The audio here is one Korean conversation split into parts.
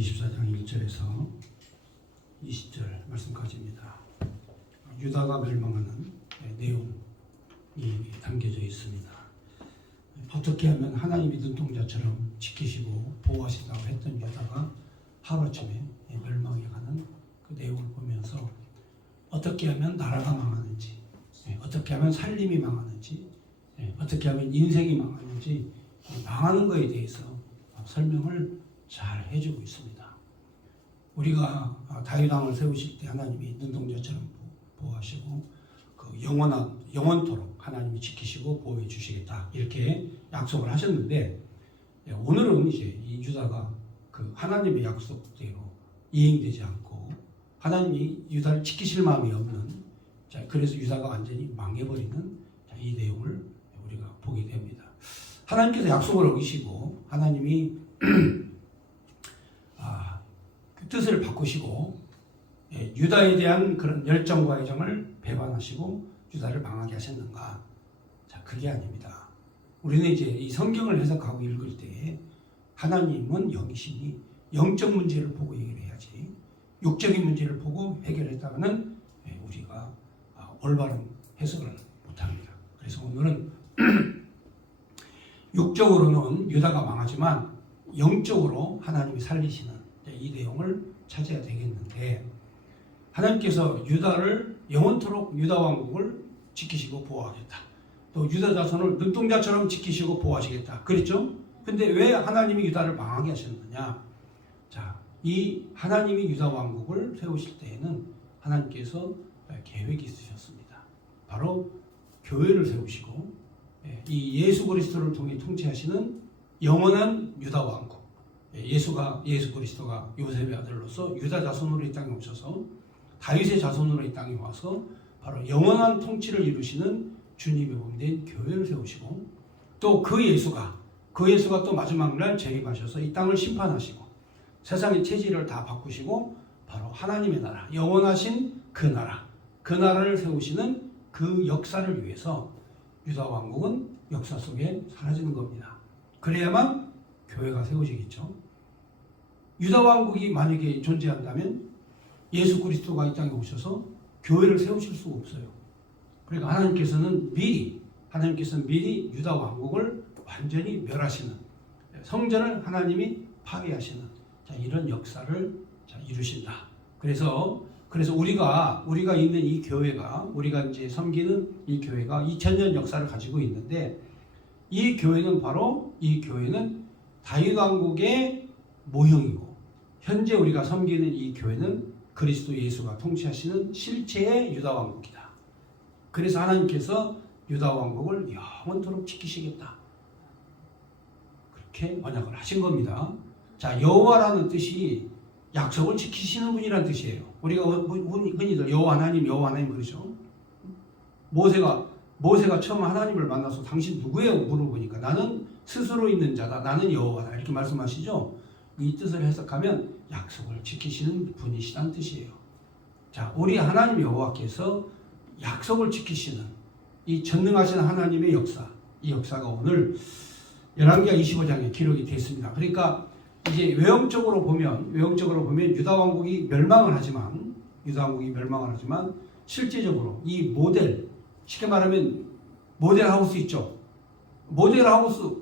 24장 1절에서 20절 말씀까지입니다. 유다가 멸망하는 내용이 담겨져 있습니다. 어떻게 하면 하나님이 눈동자처럼 지키시고 보호하신다고 했던 유다가 하루아침에 멸망해 가는 그 내용을 보면서 어떻게 하면 나라가 망하는지, 어떻게 하면 살림이 망하는지, 어떻게 하면 인생이 망하는지, 망하는 것에 대해서 설명을 잘 해주고 있습니다. 우리가 다윗 왕을 세우실 때 하나님이 눈동자처럼 보호하시고 그 영원토록 하나님이 지키시고 보호해 주시겠다 이렇게 약속을 하셨는데, 오늘은 이제 이 유다가 그 하나님의 약속대로 이행되지 않고 하나님이 유다를 지키실 마음이 없는, 그래서 유다가 완전히 망해버리는 이 내용을 우리가 보게 됩니다. 하나님께서 약속을 어기시고 하나님이 그 뜻을 바꾸시고 유다에 대한 그런 열정과 애정을 배반하시고 유다를 망하게 하셨는가? 자, 그게 아닙니다. 우리는 이제 이 성경을 해석하고 읽을 때 하나님은 영이시니 영적 문제를 보고 얘기를 해야지, 육적인 문제를 보고 해결했다가는 우리가 올바른 해석을 못합니다. 그래서 오늘은 육적으로는 유다가 망하지만 영적으로 하나님이 살리시는 이 내용을 찾아야 되겠는데, 하나님께서 유다를 영원토록 유다 왕국을 지키시고 보호하겠다, 또 유다 자손을 눈동자처럼 지키시고 보호하시겠다 그랬죠? 근데 왜 하나님이 유다를 망하게 하셨느냐? 자, 이 하나님이 유다 왕국을 세우실 때에는 하나님께서 계획이 있으셨습니다. 바로 교회를 세우시고 이 예수 그리스도를 통해 통치하시는 영원한 유다 왕국, 예수 그리스도가 요셉의 아들로서 유다 자손으로 이 땅에 오셔서 다윗의 자손으로 이 땅에 와서 바로 영원한 통치를 이루시는 주님의 몸된 교회를 세우시고, 또 그 예수가 또 마지막 날 재림하셔서 이 땅을 심판하시고 세상의 체질을 다 바꾸시고 바로 하나님의 나라, 영원하신 그 나라를 세우시는 그 역사를 위해서 유다 왕국은 역사 속에 사라지는 겁니다. 그래야만 교회가 세워지겠죠. 유다 왕국이 만약에 존재한다면 예수 그리스도가 이 땅에 오셔서 교회를 세우실 수가 없어요. 그러니까 하나님께서는 미리 유다 왕국을 완전히 멸하시는, 성전을 하나님이 파괴하시는 이런 역사를 이루신다. 그래서 우리가 있는 이 교회가, 우리가 이제 섬기는 이 교회가 2000년 역사를 가지고 있는데, 이 교회는 다윗 왕국의 모형이고, 현재 우리가 섬기는 이 교회는 그리스도 예수가 통치하시는 실체의 유다 왕국이다. 그래서 하나님께서 유다 왕국을 영원토록 지키시겠다, 그렇게 언약을 하신 겁니다. 자, 여호와라는 뜻이 약속을 지키시는 분이라는 뜻이에요. 우리가 흔히들 여호와 하나님 그러죠. 모세가 처음 하나님을 만나서 당신 누구예요? 물어보니까 나는 스스로 있는 자다, 나는 여호와다 이렇게 말씀하시죠. 이 뜻을 해석하면 약속을 지키시는 분이시다는 뜻이에요. 자, 우리 하나님 여호와께서 약속을 지키시는 이 전능하신 하나님의 역사, 이 역사가 오늘 열왕기하 25장에 기록이 됐습니다. 그러니까 이제 외형적으로 보면 유다 왕국이 멸망을 하지만 실제적으로 이 모델, 쉽게 말하면 모델하우스 있죠. 모델하우스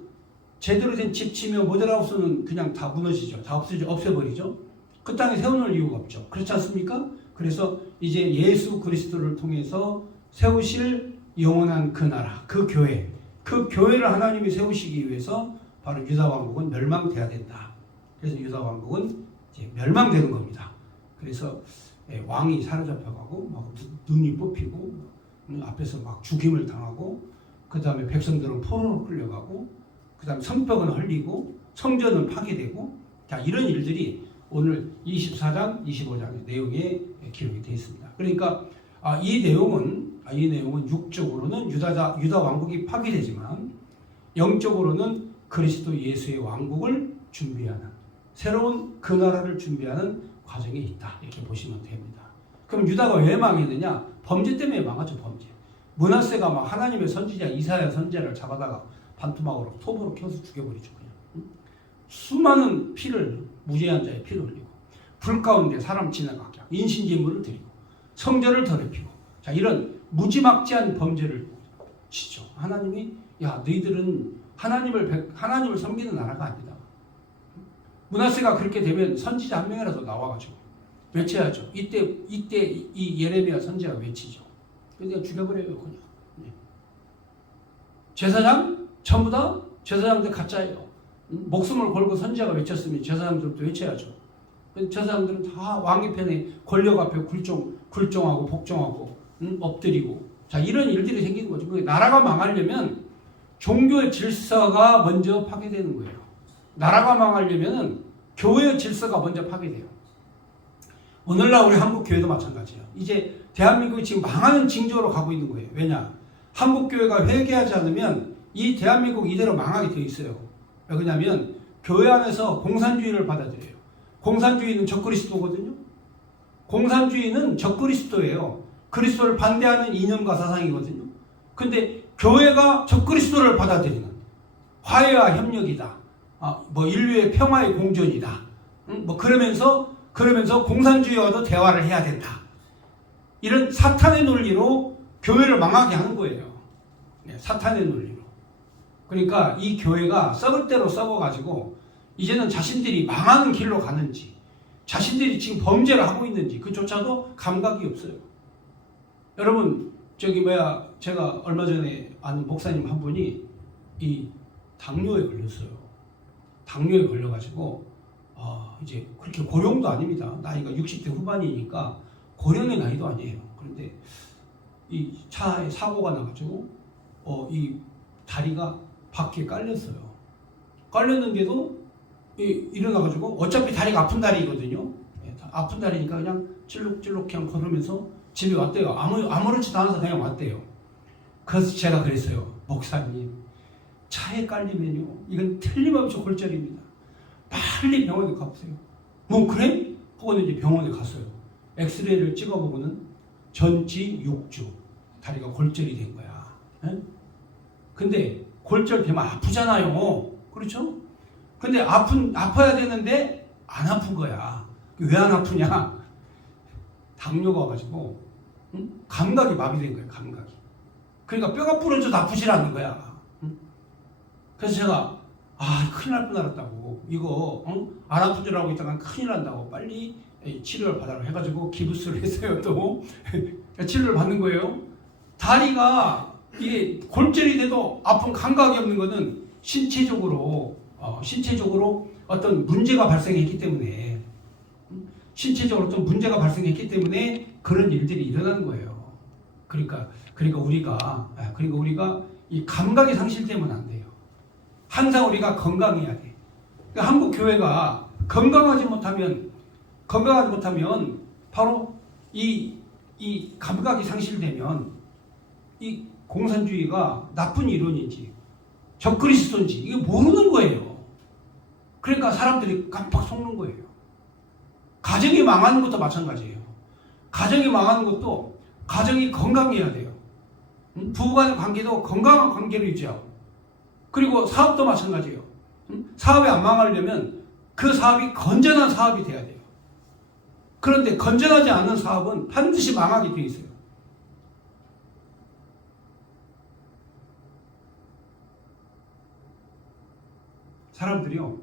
제대로 된 집 치면 모델하우스는 그냥 다 무너지죠. 다 없애버리죠. 그 땅에 세워놓을 이유가 없죠. 그렇지 않습니까? 그래서 이제 예수 그리스도를 통해서 세우실 영원한 그 나라, 그 교회를 하나님이 세우시기 위해서 바로 유다 왕국은 멸망돼야 된다. 그래서 유다 왕국은 이제 멸망되는 겁니다. 그래서 왕이 사로잡혀가고 막 눈이 뽑히고 앞에서 막 죽임을 당하고, 그 다음에 백성들은 포로로 끌려가고, 그 다음에 성벽은 헐리고 성전은 파괴되고, 자, 이런 일들이 오늘 24장 25장의 내용에 기록이 되어 있습니다. 그러니까 이 내용은 육적으로는 유다 왕국이 파괴되지만 영적으로는 그리스도 예수의 왕국을 준비하는, 새로운 그 나라를 준비하는 과정에 있다, 이렇게 보시면 됩니다. 그럼 유다가 왜 망했느냐? 범죄 때문에 망하죠. 범죄. 므낫세가 막 하나님의 선지자 이사야 선지자를 잡아다가 반토막으로 톱으로 켜서 죽여버리죠. 그냥 수많은 피를 무죄한 자의 피를 흘리고 불 가운데 사람 지나가게 하고 인신진물을 드리고 성전을 더럽히고 자 이런 무지막지한 범죄를 지죠. 하나님이 야 너희들은 하나님을 섬기는 나라가 아니다. 므낫세가 그렇게 되면 선지자 한 명이라도 나와가지고 외쳐야죠. 이때 이 예레미야 선지자가 외치죠. 그냥 죽여버려요 그냥. 네. 제사장 전부 다 제사장들 가짜예요. 목숨을 걸고 선지자가 외쳤으면 제사장들도 외쳐야죠. 제사장들은 다 왕의 편에 권력 앞에 굴종하고 복종하고 엎드리고 자 이런 일들이 생기는 거죠. 나라가 망하려면 종교의 질서가 먼저 파괴되는 거예요. 나라가 망하려면 교회의 질서가 먼저 파괴돼요. 오늘날 우리 한국 교회도 마찬가지예요. 이제 대한민국이 지금 망하는 징조로 가고 있는 거예요. 왜냐? 한국 교회가 회개하지 않으면 이 대한민국 이대로 망하게 되어 있어요. 왜냐하면 교회 안에서 공산주의를 받아들여요. 공산주의는 적그리스도거든요. 공산주의는 적그리스도예요. 그리스도를 반대하는 이념과 사상이거든요. 근데 교회가 적그리스도를 받아들이는 화해와 협력이다. 인류의 평화의 공존이다. 그러면서 공산주의와도 대화를 해야 된다. 이런 사탄의 논리로 교회를 망하게 하는 거예요. 사탄의 논리로. 그러니까 이 교회가 썩을 대로 썩어가지고 이제는 자신들이 망하는 길로 가는지 자신들이 지금 범죄를 하고 있는지 그조차도 감각이 없어요. 여러분 제가 얼마 전에 아는 목사님 한 분이 이 당뇨에 걸렸어요. 당뇨에 걸려가지고 이제 그렇게 고령도 아닙니다. 나이가 60대 후반이니까 고령의 나이도 아니에요. 그런데 이 차에 사고가 나가지고 이 다리가 바퀴에 깔렸어요. 깔렸는데도 일어나가지고 어차피 다리가 아픈 다리거든요. 아픈 다리니까 그냥 찔룩찔룩 그냥 걸으면서 집에 왔대요. 아무렇지도 않아서 그냥 왔대요. 그래서 제가 그랬어요. 목사님 차에 깔리면요 이건 틀림없이 골절입니다. 빨리 병원에 가보세요. 뭐 그래? 하고는 이제 병원에 갔어요. 엑스레이를 찍어보고는 전치 6주 다리가 골절이 된 거야. 에? 근데 골절되면 아프잖아요. 그렇죠? 근데 아파야 되는데 안 아픈 거야. 왜 안 아프냐? 당뇨가 와가지고 감각이 마비된 거예요. 감각이. 그러니까 뼈가 부러져도 아프질 않는 거야. 그래서 제가 큰일 날 뻔 알았다고. 이거 안 아픈 줄 알고 있다가 큰일 난다고. 빨리 치료를 받아라 해가지고 기부스를 했어요. 또 치료를 받는 거예요. 다리가 이게 골절이 돼도 아픈 감각이 없는 거는 신체적으로 어떤 문제가 발생했기 때문에 그런 일들이 일어나는 거예요. 그러니까 우리가 이 감각이 상실되면 안 돼요. 항상 우리가 건강해야 돼. 그러니까 한국 교회가 건강하지 못하면 바로 이 감각이 상실되면 이 공산주의가 나쁜 이론인지 적그리스도인지 이게 모르는 거예요. 그러니까 사람들이 깜빡 속는 거예요. 가정이 망하는 것도 마찬가지예요. 가정이 망하는 것도 가정이 건강해야 돼요. 부부간의 관계도 건강한 관계를 유지하고 그리고 사업도 마찬가지예요. 사업이 안 망하려면 그 사업이 건전한 사업이 돼야 돼요. 그런데 건전하지 않은 사업은 반드시 망하게 돼 있어요. 사람들이요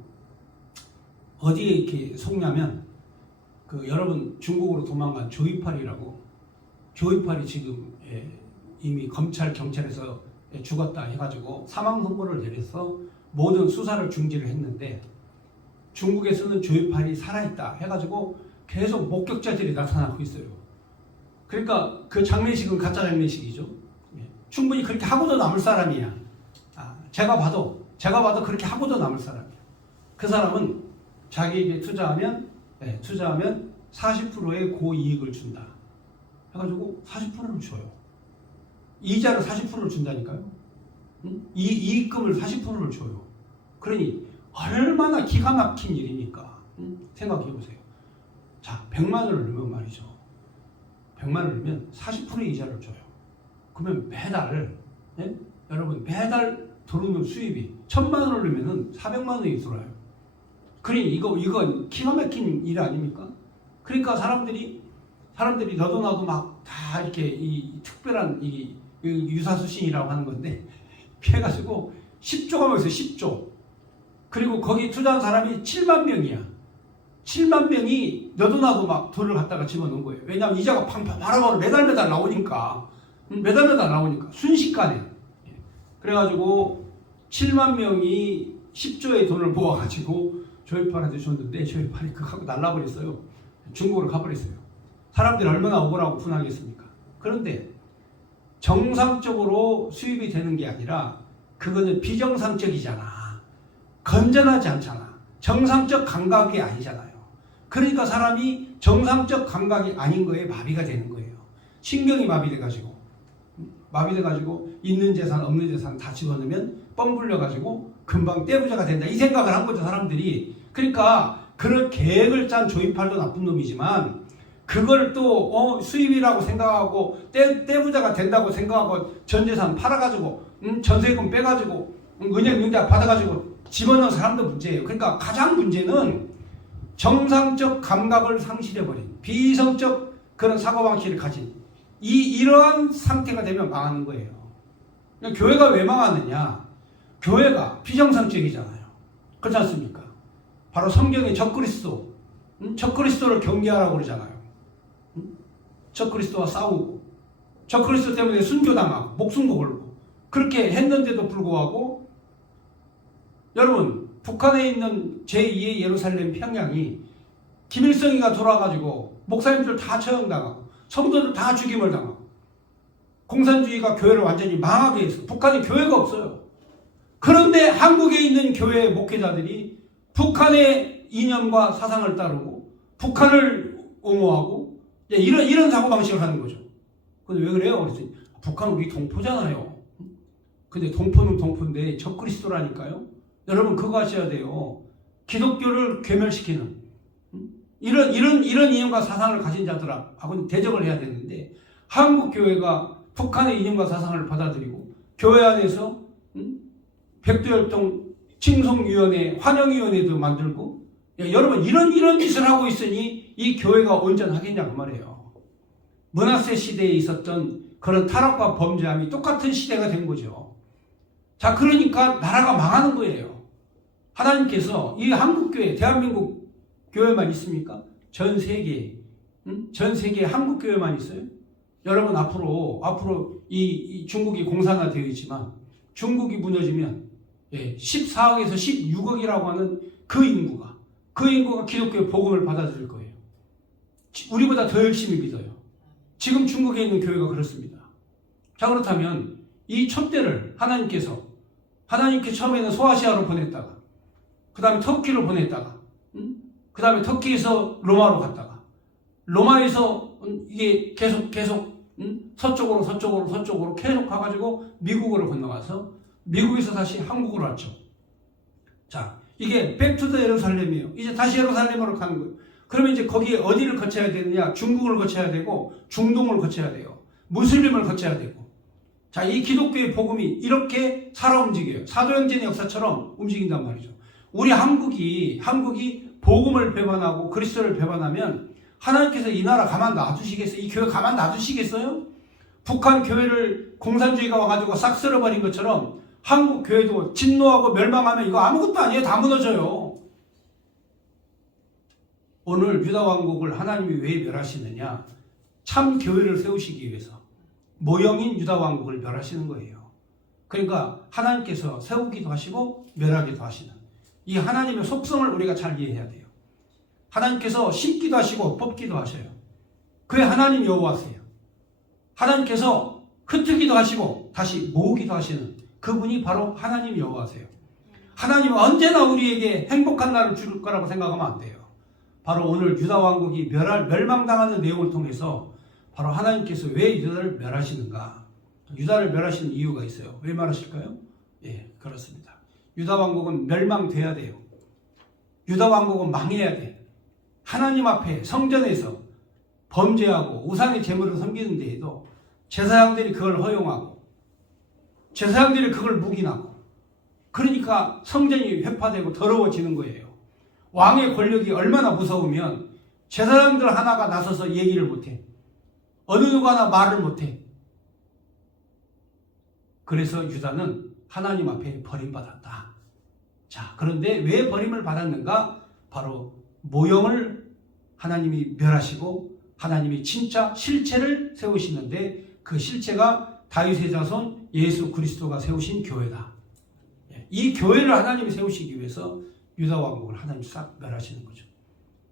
어디에 이렇게 속냐면 여러분 중국으로 도망간 조이팔이라고 조이팔이 지금 이미 검찰 경찰에서 죽었다 해가지고 사망 선고를 내려서 모든 수사를 중지를 했는데 중국에서는 조이팔이 살아있다 해가지고 계속 목격자들이 나타나고 있어요. 그러니까 그 장례식은 가짜 장례식이죠. 충분히 그렇게 하고도 남을 사람이야. 제가 봐도 그렇게 하고도 남을 사람이야. 그 사람은 자기에게 투자하면 40%의 고이익을 준다. 해가지고 40%를 줘요. 이자를 40%를 준다니까요. 이 이익금을 40%를 줘요. 그러니 얼마나 기가 막힌 일입니까? 생각해 보세요. 자, 100만 원을 넣으면 말이죠. 100만 원을 넣으면 40%의 이자를 줘요. 그러면 매달 여러분 매달 들어오는 수입이 1000만 원을 넣으면 400만 원이 들어와요. 그러니 이건 기가 막힌 일 아닙니까? 그러니까 사람들이 너도 나도 막 다 이렇게 이 특별한 이 유사수신이라고 하는 건데 피해가지고 10조가 모였어요. 10조. 그리고 거기 투자한 사람이 7만 명이야. 7만 명이 너도 나도 막 돈을 갖다가 집어넣은 거예요. 왜냐하면 이자가 바로 매달 나오니까. 매달 나오니까. 순식간에. 그래가지고 7만 명이 10조의 돈을 모아가지고 조이팔한테 줬는데 조이팔이 그거 갖고 날라버렸어요. 중국으로 가버렸어요. 사람들이 얼마나 억울하고 분하겠습니까? 그런데 정상적으로 수입이 되는 게 아니라 그거는 비정상적이잖아. 건전하지 않잖아. 정상적 감각이 아니잖아요. 그러니까 사람이 정상적 감각이 아닌 거에 마비가 되는 거예요. 신경이 마비돼가지고 있는 재산 없는 재산 다 집어넣으면 뻥 불려가지고 금방 떼부자가 된다. 이 생각을 한 거죠, 사람들이. 그러니까 그런 계획을 짠 조이팔도 나쁜 놈이지만 그걸 또 수입이라고 생각하고 떼부자가 된다고 생각하고 전 재산 팔아가지고 전세금 빼가지고 은행 융자 받아가지고 집어넣은 사람도 문제예요. 그러니까 가장 문제는 정상적 감각을 상실해버린 비이성적 그런 사고방식을 가진 이러한 상태가 되면 망하는 거예요. 교회가 왜 망하느냐? 교회가 비정상적이잖아요. 그렇지 않습니까? 바로 성경의 적그리스도, 적그리스도를 경계하라고 그러잖아요. 적그리스도와 싸우고 적그리스도 때문에 순교당하고 목숨도 걸고 그렇게 했는데도 불구하고 여러분 북한에 있는 제2의 예루살렘 평양이 김일성이가 돌아가지고 목사님들 다 처형당하고 성도들 다 죽임을 당하고 공산주의가 교회를 완전히 망하게 했어. 북한에 교회가 없어요. 그런데 한국에 있는 교회 목회자들이 북한의 이념과 사상을 따르고 북한을 옹호하고 이런 사고방식을 하는 거죠. 근데 왜 그래요? 그랬더니 북한 우리 동포잖아요. 근데 동포는 동포인데 적그리스도라니까요. 여러분 그거 하셔야 돼요. 기독교를 괴멸시키는 이런 이념과 사상을 가진 자들하고는 대적을 해야 되는데 한국 교회가 북한의 이념과 사상을 받아들이고 교회 안에서 백두혈통 칭송위원회, 환영위원회도 만들고 여러분 이런 짓을 하고 있으니 이 교회가 온전하겠냐 그 말이에요. 문하세 시대에 있었던 그런 타락과 범죄함이 똑같은 시대가 된 거죠. 자, 그러니까 나라가 망하는 거예요. 하나님께서 이 한국교회, 대한민국 교회만 있습니까? 전 세계에 한국 교회만 있어요? 여러분 앞으로 이 중국이 공산화되어 있지만 중국이 무너지면 14억에서 16억이라고 하는 그 인구가 기독교의 복음을 받아들일 거예요. 우리보다 더 열심히 믿어요. 지금 중국에 있는 교회가 그렇습니다. 자, 그렇다면 이 촛대를 하나님께서 처음에는 소아시아로 보냈다가 그 다음에 터키로 보냈다가 그 다음에 터키에서 로마로 갔다가 로마에서 이게 계속 서쪽으로 계속 가가지고 미국으로 건너가서 미국에서 다시 한국으로 왔죠. 자, 이게 백투더 예루살렘이에요. 이제 다시 예루살렘으로 가는 거예요. 그러면 이제 거기에 어디를 거쳐야 되느냐? 중국을 거쳐야 되고 중동을 거쳐야 돼요. 무슬림을 거쳐야 되고. 자, 이 기독교의 복음이 이렇게 살아 움직여요. 사도행전의 역사처럼 움직인단 말이죠. 우리 한국이 복음을 배반하고 그리스도를 배반하면 하나님께서 이 나라 가만 놔두시겠어요? 이 교회 가만 놔두시겠어요? 북한 교회를 공산주의가 와가지고 싹 쓸어버린 것처럼 한국 교회도 진노하고 멸망하면 이거 아무것도 아니에요. 다 무너져요. 오늘 유다 왕국을 하나님이 왜 멸하시느냐? 참 교회를 세우시기 위해서 모형인 유다 왕국을 멸하시는 거예요. 그러니까 하나님께서 세우기도 하시고 멸하기도 하시는 이 하나님의 속성을 우리가 잘 이해해야 돼요. 하나님께서 심기도 하시고 뽑기도 하셔요. 그게 하나님 여호와세요. 하나님께서 흩트기도 하시고 다시 모으기도 하시는 그분이 바로 하나님 여호와세요. 하나님은 언제나 우리에게 행복한 날을 줄 거라고 생각하면 안 돼요. 바로 오늘 유다 왕국이 멸망당하는 내용을 통해서 바로 하나님께서 왜 유다를 멸하시는가? 유다를 멸하시는 이유가 있어요. 왜 멸하실까요? 예, 그렇습니다. 유다 왕국은 멸망돼야 돼요. 유다 왕국은 망해야 돼. 하나님 앞에 성전에서 범죄하고 우상의 제물을 섬기는 데에도 제사장들이 그걸 허용하고 제사장들이 그걸 묵인하고 그러니까 성전이 회파되고 더러워지는 거예요. 왕의 권력이 얼마나 무서우면 제사장들 하나가 나서서 얘기를 못해. 어느 누가 하나 말을 못해. 그래서 유다는 하나님 앞에 버림받았다. 자, 그런데 왜 버림을 받았는가? 바로 모형을 하나님이 멸하시고 하나님이 진짜 실체를 세우시는데 그 실체가 다윗의 자손 예수 그리스도가 세우신 교회다. 이 교회를 하나님이 세우시기 위해서 유다 왕국을 하나님 싹 멸하시는 거죠.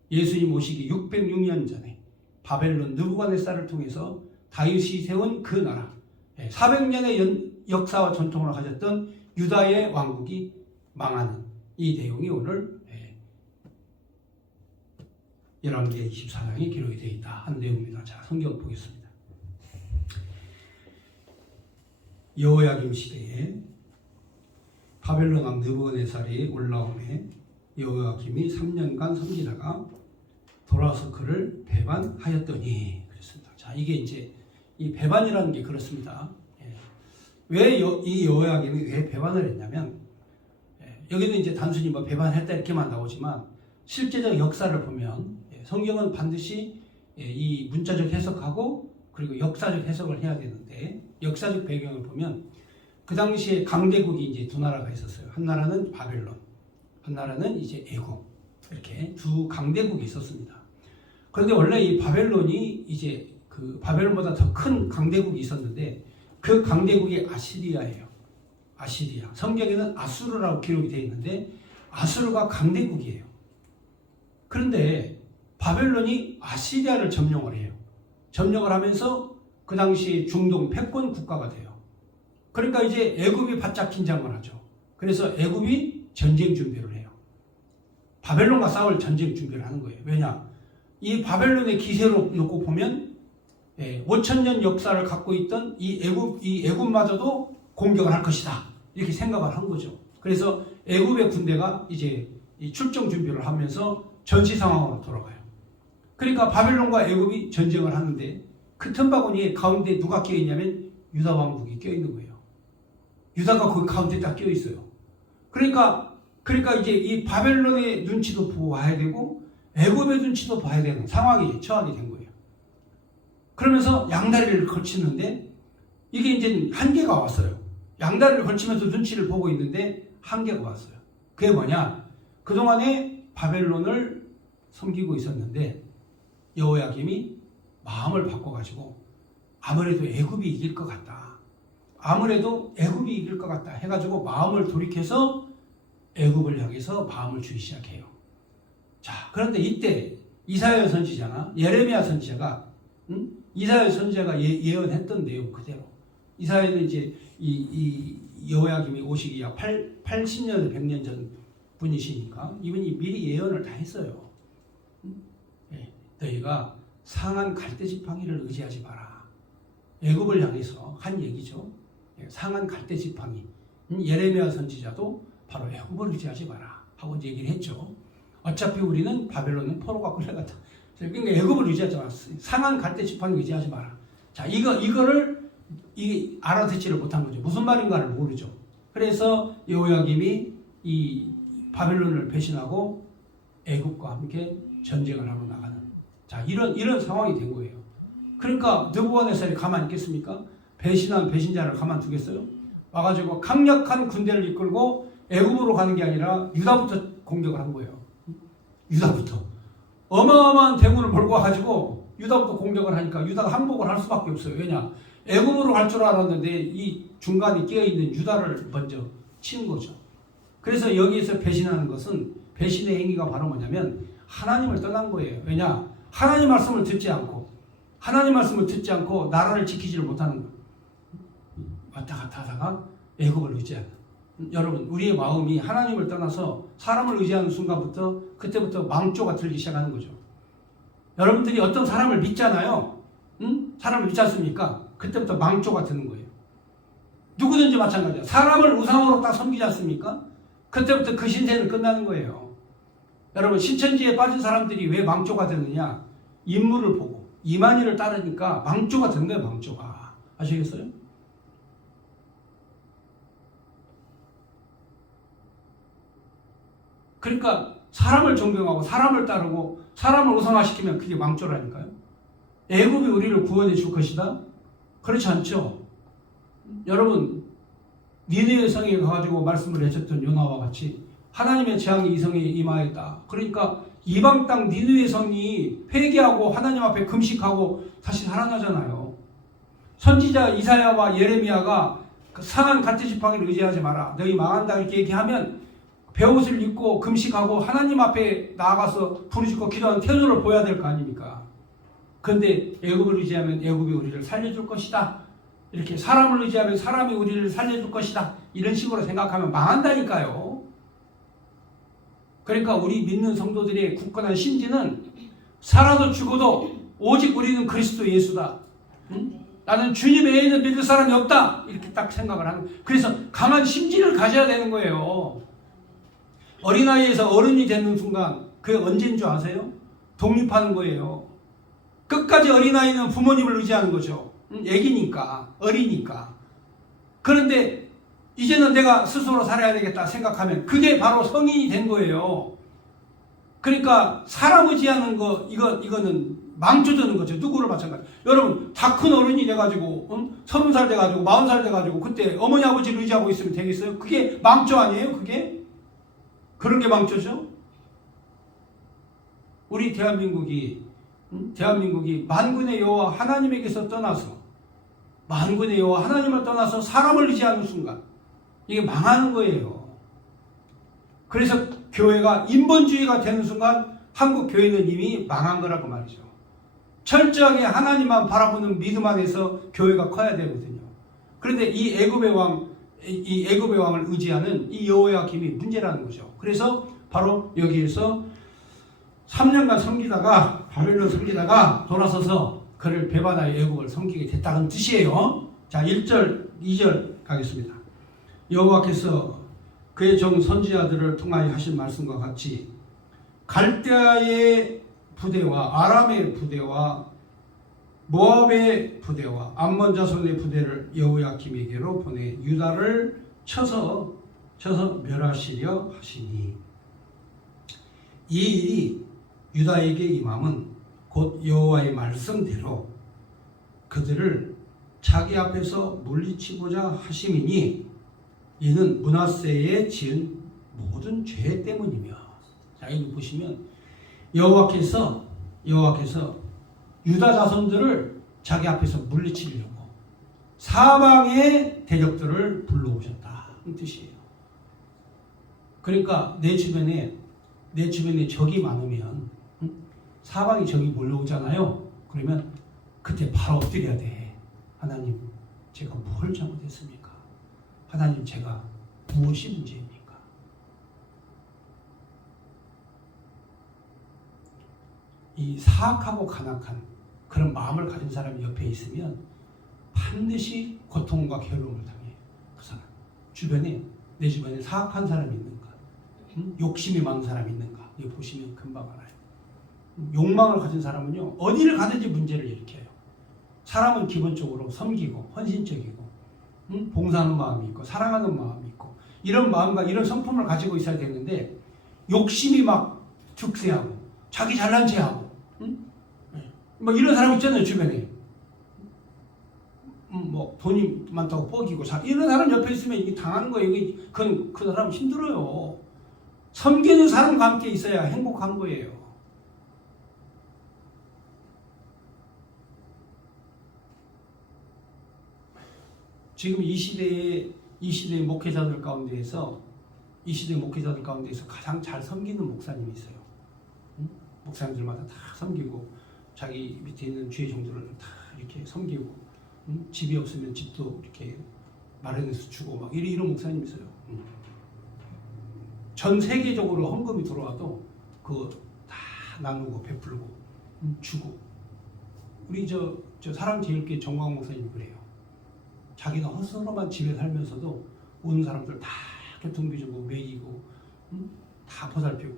예수님 오시기 606년 전에 바벨론 느부갓네살을 통해서 다윗이 세운 그 나라, 400년의 역사와 전통을 가졌던 유다의 왕국이 망하는 이 내용이 오늘 열왕기하 24장에 기록이 되어 있다 하는 내용입니다. 자, 성경 보겠습니다. 여호야김 시대에 바벨론 왕 느부갓네살이 올라오매 여호야김이 3년간 섬기다가 돌아와서 그를 배반하였더니 그랬습니다. 자, 이게 이제 이 배반이라는 게 그렇습니다. 왜 이 여호야김이 왜 배반을 했냐면 여기는 이제 단순히 뭐 배반했다 이렇게만 나오지만 실제적 역사를 보면 성경은 반드시 이 문자적 해석하고 그리고 역사적 해석을 해야 되는데 역사적 배경을 보면 그 당시에 강대국이 이제 두 나라가 있었어요. 한 나라는 바벨론, 한 나라는 이제 애굽 이렇게 두 강대국이 있었습니다. 그런데 원래 이 바벨론이 이제 그 바벨론보다 더 큰 강대국이 있었는데 그 강대국이 아시리아예요. 아시리아. 성경에는 아수르라고 기록이 되어 있는데 아수르가 강대국이에요. 그런데 바벨론이 아시리아를 점령을 해요. 점령을 하면서 그 당시 중동 패권 국가가 돼요. 그러니까 이제 애굽이 바짝 긴장을 하죠. 그래서 애굽이 전쟁 준비를 해요. 바벨론과 싸울 전쟁 준비를 하는 거예요. 왜냐? 이 바벨론의 기세로 놓고 보면 5,000년 역사를 갖고 있던 이 애굽마저도 공격을 할 것이다. 이렇게 생각을 한 거죠. 그래서 애굽의 군대가 이제 출정 준비를 하면서 전시 상황으로 돌아가요. 그러니까 바벨론과 애굽이 전쟁을 하는데 그 틈바구니에 가운데 누가 껴있냐면 유다 왕국이 껴있는 거예요. 유다가 그 가운데 딱 껴있어요. 그러니까 이제 이 바벨론의 눈치도 보고 와야 되고 애굽의 눈치도 봐야 되는 상황이 처하게 된 거예요. 그러면서 양다리를 걸치는데 이게 이제 한계가 왔어요. 양다리를 걸치면서 눈치를 보고 있는데 한계가 왔어요. 그게 뭐냐? 그동안에 바벨론을 섬기고 있었는데 여호야김이 마음을 바꿔가지고 아무래도 애굽이 이길 것 같다. 아무래도 애굽이 이길 것 같다 해가지고 마음을 돌이켜서 애굽을 향해서 마음을 주기 시작해요. 자, 그런데 이때 이사야 선지자나 예레미야 선지자가 이사야 선지자가 예언했던 내용 그대로 이사야는 이제 이 여호야김이 오시기 약 80년에서 100년 전 분이시니까 이분이 미리 예언을 다 했어요. 너희가 상한 갈대지팡이를 의지하지 마라. 애굽을 향해서 한 얘기죠. 상한 갈대지팡이. 예레미야 선지자도 바로 애굽을 의지하지 마라 하고 얘기를 했죠. 어차피 우리는 바벨론은 포로가 끌려갔다. 그러니까 애굽을 의지하지 마라. 상한 갈대지팡이 의지하지 마라. 자, 이거를 알아듣지를 못한 거죠. 무슨 말인가를 모르죠. 그래서 여호야김이 이 바벨론을 배신하고 애굽과 함께 전쟁을 하러 나가는 자 이런 상황이 된 거예요. 그러니까 느부갓네살이 가만히 있겠습니까? 배신한 배신자를 가만 두겠어요? 와가지고 강력한 군대를 이끌고 애굽으로 가는 게 아니라 유다부터 공격을 한 거예요. 유다부터 어마어마한 대군을 몰고 와가지고 유다부터 공격을 하니까 유다가 항복을 할 수밖에 없어요. 왜냐? 애굽으로 갈 줄 알았는데 이 중간에 끼어있는 유다를 먼저 치는 거죠. 그래서 여기에서 배신하는 것은 배신의 행위가 바로 뭐냐면 하나님을 떠난 거예요. 왜냐? 하나님 말씀을 듣지 않고 나라를 지키지를 못하는 거예요. 왔다 갔다 하다가 애굽을 의지하는. 여러분, 우리의 마음이 하나님을 떠나서 사람을 의지하는 순간부터 그때부터 망조가 들기 시작하는 거죠. 여러분들이 어떤 사람을 믿잖아요. 사람을 믿지 않습니까? 그때부터 망조가 드는 거예요. 누구든지 마찬가지야. 사람을 우상으로 딱 섬기지 않습니까? 그때부터 그 신세는 끝나는 거예요. 여러분, 신천지에 빠진 사람들이 왜 망조가 되느냐? 인물을 보고 이만희를 따르니까 망조가 되는 거예요. 망조가. 아시겠어요? 그러니까 사람을 존경하고 사람을 따르고 사람을 우상화시키면 그게 왕조라니까요. 애굽이 우리를 구원해 줄 것이다? 그렇지 않죠. 여러분, 니느웨 성에 가가지고 말씀을 해줬던 요나와 같이 하나님의 재앙이 이 성에 임하였다. 그러니까 이방 땅 니느웨 성이 회개하고 하나님 앞에 금식하고 다시 살아나잖아요. 선지자 이사야와 예레미야가 그 상한 가트 지팡이를 의지하지 마라, 너희 망한다, 이렇게 얘기하면 베옷을 입고 금식하고 하나님 앞에 나아가서 부르짖고 기도하는 태도를 보여야 될 거 아닙니까? 그런데 애굽을 의지하면 애굽이 우리를 살려줄 것이다, 이렇게 사람을 의지하면 사람이 우리를 살려줄 것이다, 이런 식으로 생각하면 망한다니까요. 그러니까 우리 믿는 성도들의 굳건한 심지는 살아도 죽어도 오직 우리는 그리스도 예수다. 응? 나는 주님 외에는 믿을 사람이 없다, 이렇게 딱 생각을 하는. 그래서 강한 심지를 가져야 되는 거예요. 어린아이에서 어른이 되는 순간 그게 언제인 줄 아세요? 독립하는 거예요. 끝까지 어린아이는 부모님을 의지하는 거죠. 애기니까, 어리니까. 그런데 이제는 내가 스스로 살아야 되겠다 생각하면 그게 바로 성인이 된 거예요. 그러니까 사람 의지하는 거, 이거는 망쳐주는 거죠. 누구를 마찬가지. 여러분, 다 큰 어른이 돼가지고 30살 돼가지고 40살 돼가지고 그때 어머니 아버지를 의지하고 있으면 되겠어요? 그게 망조 아니에요? 그게? 그런 게 망조죠? 우리 대한민국이 만군의 여호와 하나님에게서 떠나서, 만군의 여호와 하나님을 떠나서 사람을 의지하는 순간 이게 망하는 거예요. 그래서 교회가 인본주의가 되는 순간 한국 교회는 이미 망한 거라고 말이죠. 철저하게 하나님만 바라보는 믿음 안에서 교회가 커야 되거든요. 그런데 이 애굽의 왕을 의지하는 이 여호야김이 문제라는 거죠. 그래서 바로 여기에서 3년간 섬기다가, 바벨론 섬기다가 돌아서서 그를 배반하여 애굽을 섬기게 됐다는 뜻이에요. 자, 1절, 2절 가겠습니다. 여호와께서 그의 종 선지자들을 통하여 하신 말씀과 같이 갈대아의 부대와 아람의 부대와 모압의 부대와 암몬 자손의 부대를 여호야김에게로 보내 유다를 쳐서 멸하시려 하시니, 이 일이 유다에게 임함은 곧 여호와의 말씀대로 그들을 자기 앞에서 물리치고자 하심이니 이는 므낫세에 지은 모든 죄 때문이며. 자, 여기 보시면 여호와께서 유다 자손들을 자기 앞에서 물리치려고 사방의 대적들을 불러오셨다는 뜻이에요. 그러니까 내 주변에 적이 많으면, 사방이 적이 몰려오잖아요. 그러면 그때 바로 엎드려야 돼. 하나님, 제가 뭘 잘못했습니까? 하나님, 제가 무엇이 문제입니까? 이 사악하고 간악한 그런 마음을 가진 사람이 옆에 있으면 반드시 고통과 괴로움을 당해요. 그 사람 내 주변에 사악한 사람이 있는가, 욕심이 많은 사람이 있는가, 이거 보시면 금방 알아요. 욕망을 가진 사람은요, 어디를 가든지 문제를 일으켜요. 사람은 기본적으로 섬기고 헌신적이고 봉사하는 마음이 있고 사랑하는 마음이 있고 이런 마음과 이런 성품을 가지고 있어야 되는데, 욕심이 막 득세하고 자기 잘난 체하고 뭐 이런 사람 있잖아요, 주변에. 뭐 돈이 많다고 뻐기고 이런 사람 옆에 있으면 이게 당하는 거예요. 그 사람 힘들어요. 섬기는 사람과 함께 있어야 행복한 거예요. 지금 이 시대의 목회자들 가운데에서 가장 잘 섬기는 목사님이 있어요. 목사님들마다 다 섬기고 자기 밑에 있는 주의 종들을 다 이렇게 섬기고, 집이 없으면 집도 이렇게 마련해서 주고 막 이런 목사님이 있어요. 전 세계적으로 헌금이 들어와도 그거 다 나누고 베풀고 주고. 우리 저 사랑제일교회 정광 목사님 그래요. 자기가 헛스러만 집에 살면서도 오는 사람들 다 교통비 주고 먹이고 다 보살피고,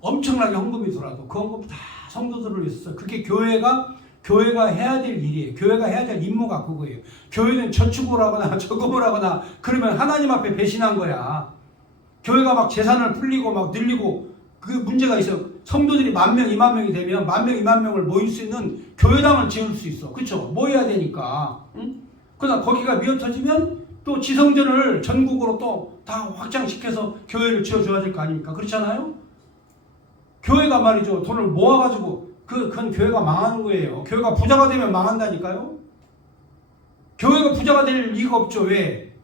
엄청나게 헌금이 들어와도 그 헌금 다 성도들을 위해서. 그게 교회가 해야 될 일이에요. 교회가 해야 될 임무가 그거예요. 교회는 저축을 하거나 저금을 하거나 그러면 하나님 앞에 배신한 거야. 교회가 막 재산을 불리고 막 늘리고 그 문제가 있어요. 성도들이 10,000명, 20,000명이 되면 10,000명, 20,000명을 모일 수 있는 교회당을 지을 수 있어. 그렇죠? 모여야 되니까. 응? 그러나 거기가 미어터지면 또 지성전을 전국으로 또 다 확장시켜서 교회를 지어줘야 될 거 아닙니까? 그렇잖아요? 교회가 말이죠. 돈을 모아가지고 그건 교회가 망하는 거예요. 교회가 부자가 되면 망한다니까요? 교회가 부자가 될 리가 없죠. 왜?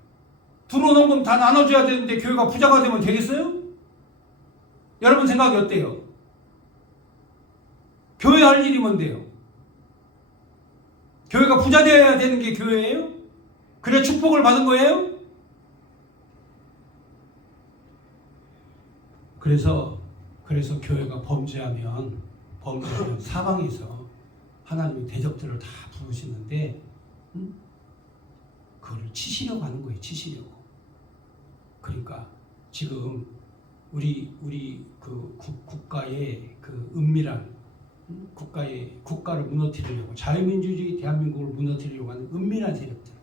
들어오는 건 다 나눠줘야 되는데 교회가 부자가 되면 되겠어요? 여러분 생각이 어때요? 교회 할 일이 뭔데요? 교회가 부자 되어야 되는 게 교회예요? 그래 축복을 받은 거예요? 그래서 교회가 범죄하면 사방에서 하나님의 대적들을 다 부르시는데 그걸 치시려고 하는 거예요. 치시려고. 그러니까 지금 우리 그 국가의 그 은밀한 국가를 무너뜨리려고 자유민주주의 대한민국을 무너뜨리려고 하는 은밀한 세력들,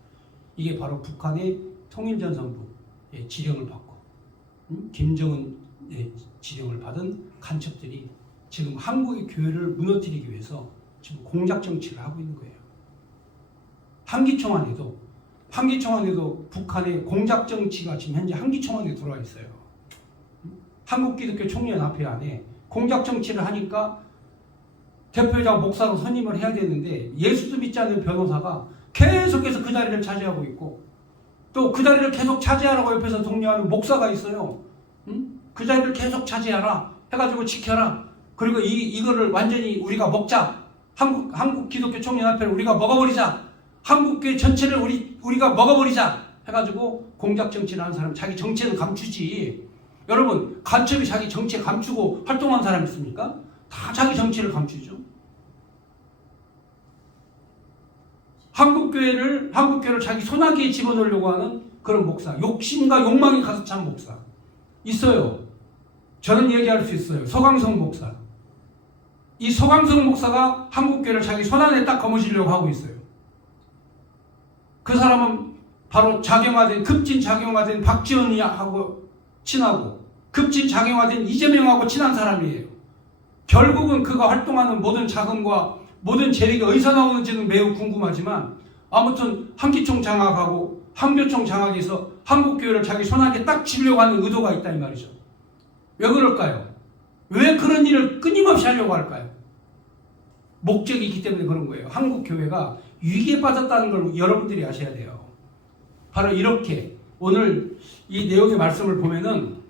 이게 바로 북한의 통일전선부의 지령을 받고 김정은의 지령을 받은 간첩들이 지금 한국의 교회를 무너뜨리기 위해서 지금 공작 정치를 하고 있는 거예요. 한기총안에도 북한의 공작 정치가 지금 현재 한기총안에 들어와 있어요. 한국기독교 총연합회 안에 공작 정치를 하니까 대표장 목사로 선임을 해야 되는데 예수도 믿지 않는 변호사가 계속해서 그 자리를 차지하고 있고, 또 그 자리를 계속 차지하라고 옆에서 독려하는 목사가 있어요. 그 자리를 계속 차지하라 해가지고 지켜라. 그리고 이거를 완전히 우리가 먹자. 한국 기독교 총연합회를 우리가 먹어버리자. 한국교회 전체를 우리가 먹어버리자 해가지고 공작 정치를 하는 사람, 자기 정체는 감추지. 여러분, 간첩이 자기 정체 감추고 활동한 사람 있습니까? 다 자기 정체를 감추죠. 한국교회를 자기 손아귀에 집어넣으려고 하는 그런 목사, 욕심과 욕망이 가득 찬 목사 있어요. 저는 얘기할 수 있어요. 서광성 목사. 이 서광성 목사가 한국교회를 자기 손안에 딱 거머쥐려고 하고 있어요. 그 사람은 바로 급진 작용화된 박지원이하고 친하고, 급진 작용화된 이재명하고 친한 사람이에요. 결국은 그가 활동하는 모든 자금과 모든 재력이 어디서 나오는지는 매우 궁금하지만, 아무튼 한기총 장악하고 한교총 장악해서 한국교회를 자기 손안에 딱 쥐려고 하는 의도가 있다 이 말이죠. 왜 그럴까요? 왜 그런 일을 끊임없이 하려고 할까요? 목적이 있기 때문에 그런 거예요. 한국교회가 위기에 빠졌다는 걸 여러분들이 아셔야 돼요. 바로 이렇게 오늘 이 내용의 말씀을 보면은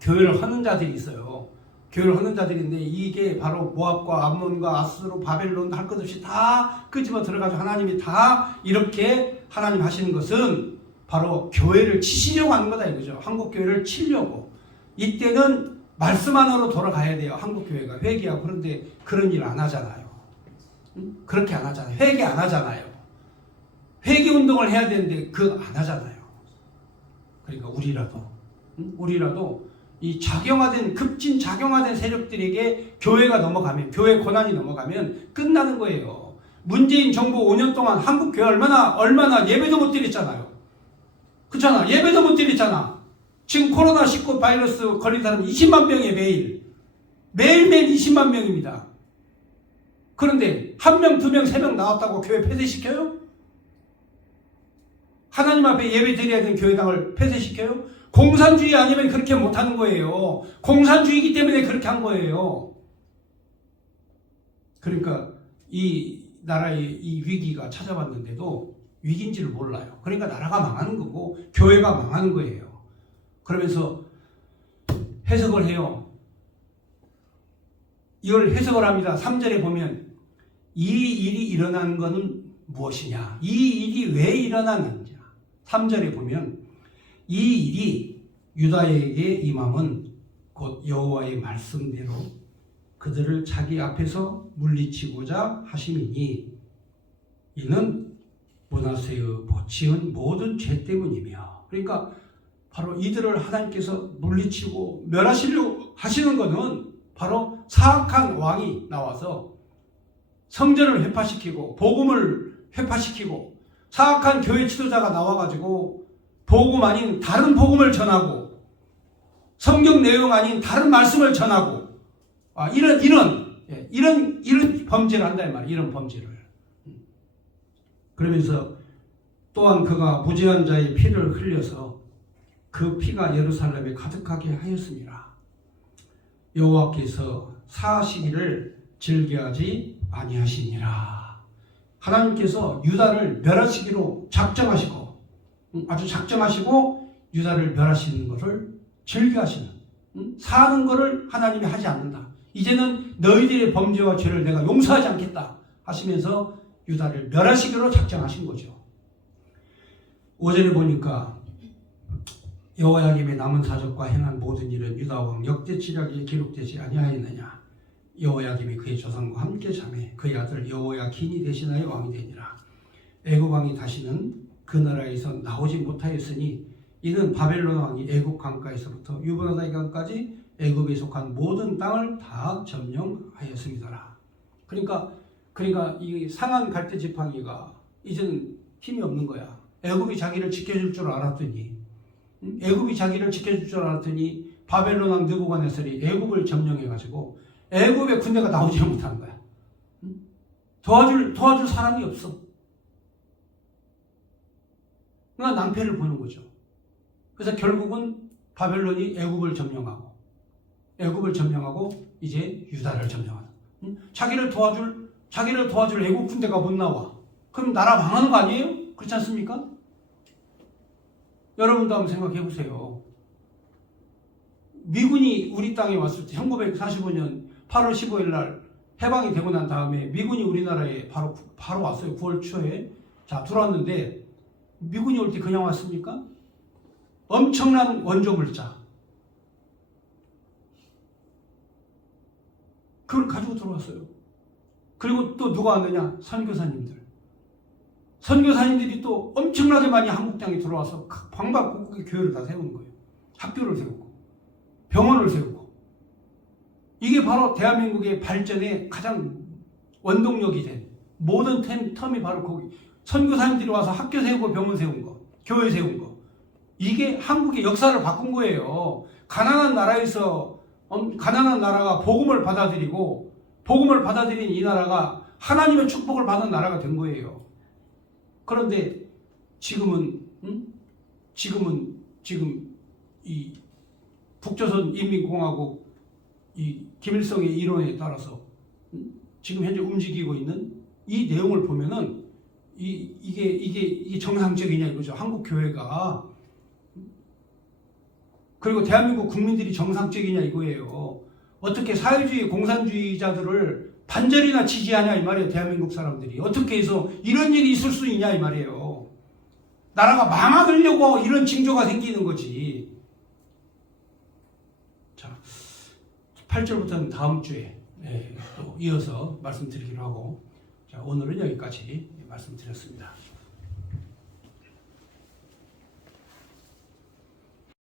교회를 하는 자들이 있어요. 교회를 하는 자들인데 이게 바로 모압과 암몬과 아수르, 바벨론 할 것 없이 다 끄집어 들어가지고 하나님이 다 이렇게 하나님 하시는 것은 바로 교회를 치시려고 하는 거다 이거죠. 한국교회를 치려고. 이때는 말씀 안으로 돌아가야 돼요. 한국교회가 회개하고. 그런데 그런 일 안 하잖아요. 그렇게 안 하잖아요. 회개 안 하잖아요. 회개 운동을 해야 되는데 그거 안 하잖아요. 그러니까 우리라도 이 급진 작용화된 세력들에게 교회가 넘어가면, 교회 권한이 넘어가면 끝나는 거예요. 문재인 정부 5년 동안 한국 교회 얼마나 예배도 못 드렸잖아요. 그렇잖아. 예배도 못 드렸잖아. 지금 코로나19 바이러스 걸린 사람 20만 명이에요. 매일매일 20만 명입니다. 그런데 1명, 2명, 3명 나왔다고 교회 폐쇄시켜요? 하나님 앞에 예배 드려야 되는 교회당을 폐쇄시켜요? 공산주의 아니면 그렇게 못하는 거예요. 공산주의이기 때문에 그렇게 한 거예요. 그러니까 이 나라의 이 위기가 찾아왔는데도 위기인지를 몰라요. 그러니까 나라가 망하는 거고 교회가 망하는 거예요. 그러면서 해석을 해요. 이걸 해석을 합니다. 3절에 보면 이 일이 일어난 것은 무엇이냐? 이 일이 왜 일어났는지. 3절에 보면 이 일이 유다에게 임함은 곧 여호와의 말씀대로 그들을 자기 앞에서 물리치고자 하심이니 이는 므낫세의 보치은 모든 죄 때문이며. 그러니까 바로 이들을 하나님께서 물리치고 멸하시려고 하시는 것은 바로 사악한 왕이 나와서 성전을 회파시키고 복음을 회파시키고 사악한 교회 지도자가 나와가지고 복음 아닌 다른 복음을 전하고 성경 내용 아닌 다른 말씀을 전하고 이런 범죄를 한다 이 말이에요. 이런 범죄를. 그러면서 또한 그가 무죄한 자의 피를 흘려서 그 피가 예루살렘에 가득하게 하였습니다. 여호와께서 사시기를 즐겨하지 아니하시니라. 하나님께서 유다를 멸하시기로 작정하시고 아주 작정하시고 유다를 멸하시는 것을 즐겨하시는 사는 것을 하나님이 하지 않는다. 이제는 너희들의 범죄와 죄를 내가 용서하지 않겠다 하시면서 유다를 멸하시기로 작정하신 거죠. 5절에 보니까 여호야김의 남은 사적과 행한 모든 일은 유다 왕 역대지략에 기록되지 아니하였느냐. 여호야김이 그의 조상과 함께 잠에 그의 아들 여호야긴이 대신하여 왕이 되니라. 애굽 왕이 다시는 그 나라에서 나오지 못하였으니 이는 바벨론 왕이 애굽 강가에서부터 유브라데 강까지 애굽에 속한 모든 땅을 다 점령하였습니다라. 그러니까 이 상한 갈대 지팡이가 이제는 힘이 없는 거야. 애굽이 자기를 지켜줄 줄 알았더니 바벨론 왕 느부갓네살이 애굽을 점령해가지고 애굽의 군대가 나오지 못하는 거야. 도와줄 사람이 없어. 그러니까 낭패를 보는 거죠. 그래서 결국은 바벨론이 애굽을 점령하고 이제 유다를 점령하는. 자기를 도와줄 애굽 군대가 못 나와. 그럼 나라 망하는 거 아니에요? 그렇지 않습니까? 여러분도 한번 생각해 보세요. 미군이 우리 땅에 왔을 때 1945년 8월 15일 날 해방이 되고 난 다음에 미군이 우리나라에 바로 왔어요. 9월 초에. 자, 들어왔는데 미군이 올 때 그냥 왔습니까? 엄청난 원조 물자. 그걸 가지고 들어왔어요. 그리고 또 누가 왔느냐? 선교사님들이 또 엄청나게 많이 한국 땅에 들어와서 방방곡곡에 교회를 다 세우는 거예요. 학교를 세우고 병원을 세우고. 이게 바로 대한민국의 발전의 가장 원동력이 된 모든 텀이 바로 거기. 선교사님들이 와서 학교 세우고 병원 세운 거, 교회 세운 거. 이게 한국의 역사를 바꾼 거예요. 가난한 나라가 복음을 받아들인 이 나라가 하나님의 축복을 받은 나라가 된 거예요. 그런데 지금 이 북조선 인민공화국 이 김일성의 이론에 따라서 지금 현재 움직이고 있는 이 내용을 보면은 이게 정상적이냐 이거죠. 한국 교회가. 그리고 대한민국 국민들이 정상적이냐 이거예요. 어떻게 사회주의 공산주의자들을 반절이나 지지하냐 이 말이에요. 대한민국 사람들이. 어떻게 해서 이런 일이 있을 수 있냐 이 말이에요. 나라가 망하려고 이런 징조가 생기는 거지. 자, 8절부터는 다음 주에 또 이어서 말씀드리기로 하고, 자, 오늘은 여기까지 말씀드렸습니다.